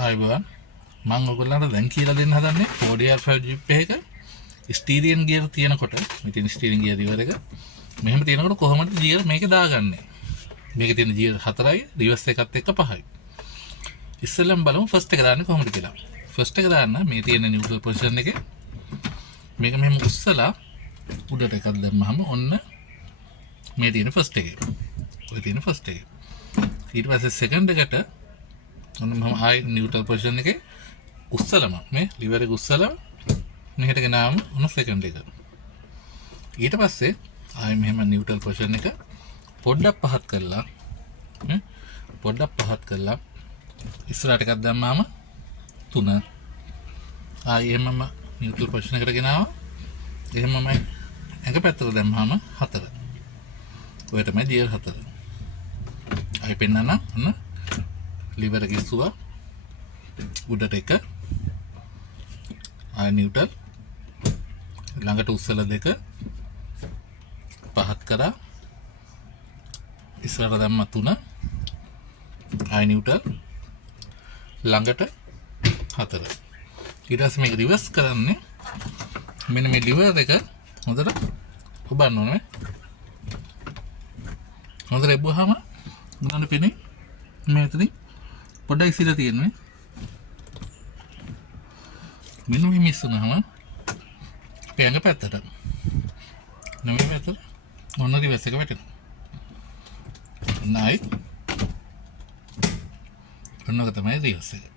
ආයිබෝන් මම ඔයගොල්ලන්ට දැන් කියලා දෙන්න හදන්නේ Ford Air5 Jeep එක ස්ටීරියන් ගියර් තියෙනකොට මෙතන ස්ටීරියන් ගියර් ඉවර එක මෙහෙම තියෙනකොට කොහොමද ගියර් මේක දාගන්නේ මේකේ තියෙන ගියර් 4යි රිවර්ස් එකත් එක්ක 5යි ඉස්සෙල්ලම බලමු ෆස්ට් එක දාන්නේ කොහොමද කියලා ෆස්ට් එක දාන්න මේ තියෙන නියුට්‍රල් පොසිෂන් එකේ මේක මෙහෙම උස්සලා උඩට එකක් දැම්මහම ඔන්න මේ තියෙන ෆස්ට් එකේ ඔය තියෙන ෆස්ට් එකේ ඊට පස්සේ සෙකන්ඩ් එකට ඔන්න මම ආයි නියුට්‍රල් පොසිෂන් එකේ උස්සලම මේ ලිවර් එක උස්සලා මෙහෙට ගෙනාවම ඔන්න සෙකන්ඩ් එක ඊට පස්සේ ආයි මෙහෙම නියුට්‍රල් පොසිෂන් එක පොඩ්ඩක් පහත් කරලා ඉස්සරහට එකක් දැම්මාම 3 ආයි එහෙමම නියුට්‍රල් පොසිෂන් එකට ගෙනාවා එහෙමම එක පැත්තට දැම්මාම 4 ඔය තමයි ගියර් 4 ආයි පෙන්නන්න ඔන්න ලිවර් එක ඉස්සුවා උඩට එක ආයි නියුට්‍රල් ළඟට උස්සලා 2 පහත් කරා ඉස්සරහට දැම්ම 3 ආයි නියුට්‍රල් ළඟට 4 ඊට පස්සේ මේක රිවර්ස් කරන්නේ මෙන්න මේ ලිවර් එක හොඳට ඔබන්න ඕනේ හොඳට එබුවාම මොනවද පෙනේ මෙතන පොඩ්ඩක් ඉස්සරහ තියෙන්නේ මෙන්න මේ මිස් වුණාම පෑඟ පැත්තට නෙමෙයි පැත්තට මොන රිවර්ස් එක වැටෙනවා නයි ඔන්නක තමයි රිවර්ස් එක